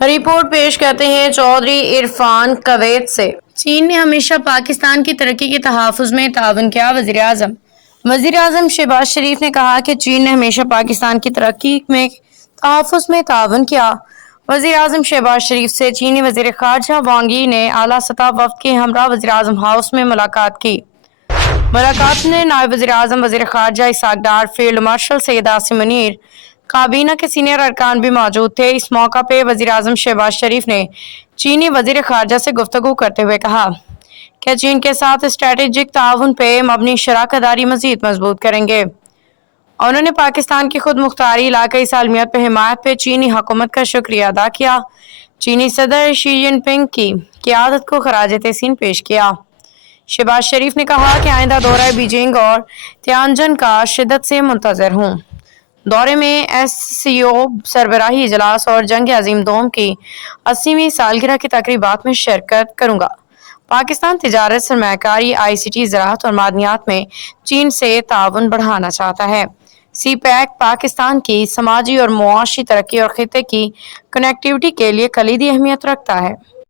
Report پیش کرتے ہیں چودھری عرفان کویت سے۔ چین نے ہمیشہ پاکستان کی ترقی کے تحفظ میں تعاون کیا۔ وزیر اعظم شہباز شریف نے کہا کہ چین نے ہمیشہ پاکستان کی ترقی میں تحفظ میں تعاون کیا۔ وزیر اعظم شہباز شریف سے چینی وزیر خارجہ وانگ ای نے اعلیٰ سطح وفد کے ہمراہ وزیر اعظم ہاؤس میں ملاقات کی۔ ملاقات میں نائب وزیر اعظم وزیر خارجہ اسحاق ڈار، فیلڈ مارشل سید عاصم منیر، کابینہ کے سینئر ارکان بھی موجود تھے۔ اس موقع پہ وزیر اعظم شہباز شریف نے چینی وزیر خارجہ سے گفتگو کرتے ہوئے کہا کہ چین کے ساتھ اسٹریٹجک تعاون پہ مبنی شراکت داری مزید مضبوط کریں گے۔ انہوں نے پاکستان کی خود مختاری، علاقائی سالمیت پہ حمایت پہ چینی حکومت کا شکریہ ادا کیا۔ چینی صدر شی جن پنگ کی قیادت کو خراج تحسین پیش کیا۔ شہباز شریف نے کہا کہ آئندہ دورہ بیجنگ اور تیانجن کا شدت سے منتظر ہوں۔ دورے میں ایس سی او سربراہی اجلاس اور جنگ عظیم دوم کی 80ویں سالگرہ کی تقریبات میں شرکت کروں گا۔ پاکستان تجارت، سرمایہ کاری، آئی سی ٹی، زراعت اور معدنیات میں چین سے تعاون بڑھانا چاہتا ہے۔ سی پیک پاکستان کی سماجی اور معاشی ترقی اور خطے کی کنیکٹیوٹی کے لیے کلیدی اہمیت رکھتا ہے۔